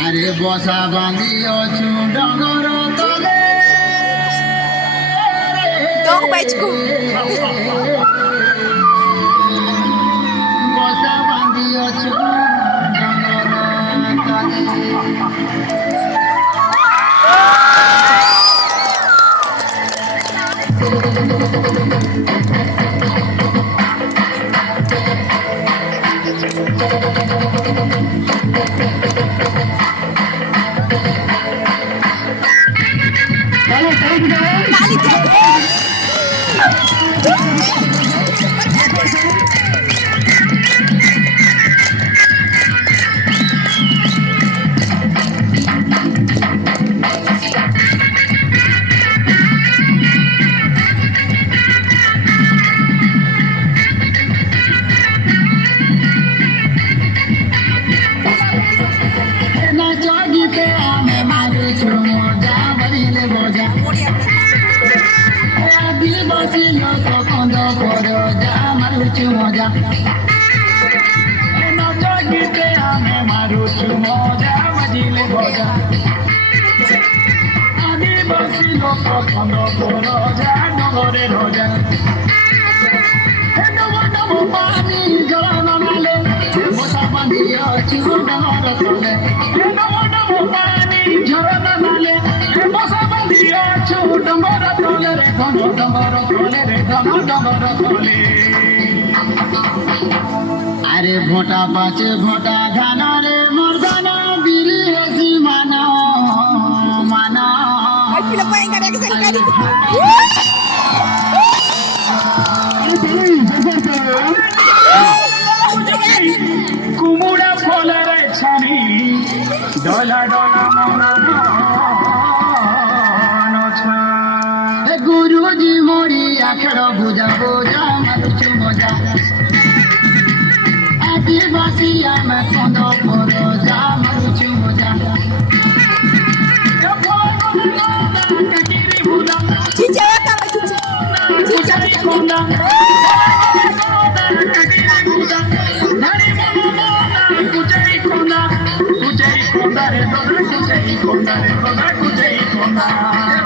আরে বসা বাঁধি অছু ডগর তলে Dog bite-ku. বসা বাঁধি অছু ডগর তলে মজা নাচ গীতে আমি মারুছু মজা বাজিলে বজা আদিবাসী লোক খন্দ রোজা নগরে রোজা পানি জল নালে বসা বাঁধি অছু ডগর তলে পানি ঝর নালে বসা বাঁধি অছু ডগর তলে রে ধন ডগর তলে রে ধন ডগর তলে আরে ভোটা পাচে ভোটা ধান রে মর্দানা বিরি হসি মানা মানা কুমুড়া ফলের ছানি ডলা ডলা মরা গুরুজি মরি আখের বুঝা বোঝা মারুছু মজা আদিবাসী আমি খন্দ রোজা মারুছু মজা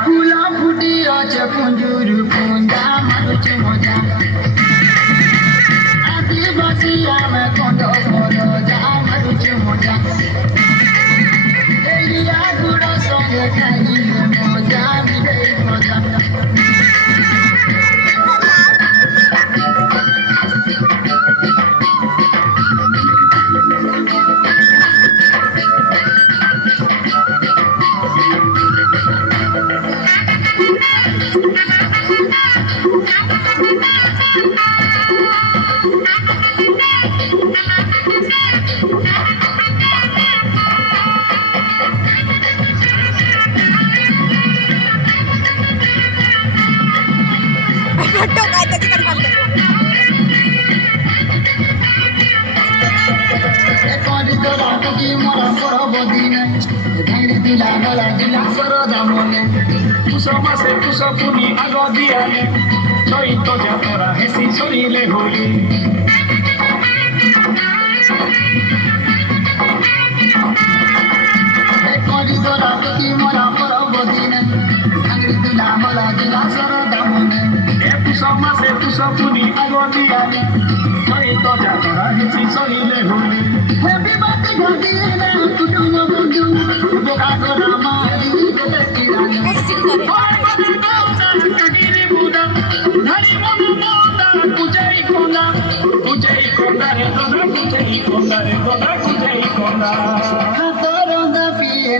ফুলা ফুটি আছে পুঞ্জুর পুঞ্জা মারুছু মজা আদিবাসী আমি খন্দ রোজা মারুছু মজা এরিয়া গুড়া সঙ্গে খাইলে মজা মিলে মজা মাসে পুষ পুনি আগ দিয়ালে চৈত যাতরা হেসি সরিলে হলি করিদরা কি মরা পরব দিনে আংরি দিলা মলা দিলা সরদা মনে পুষ মাসে পুষ পুনি আগ দিয়ালে চৈত যাতরা হেসি সরিলে হলি হেবি বাতি ঘটিলে কুটুম বন্ধু বোকা করা মারি দেলে কিরানে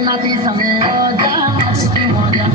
নাতি সঙ্গে মজা মজা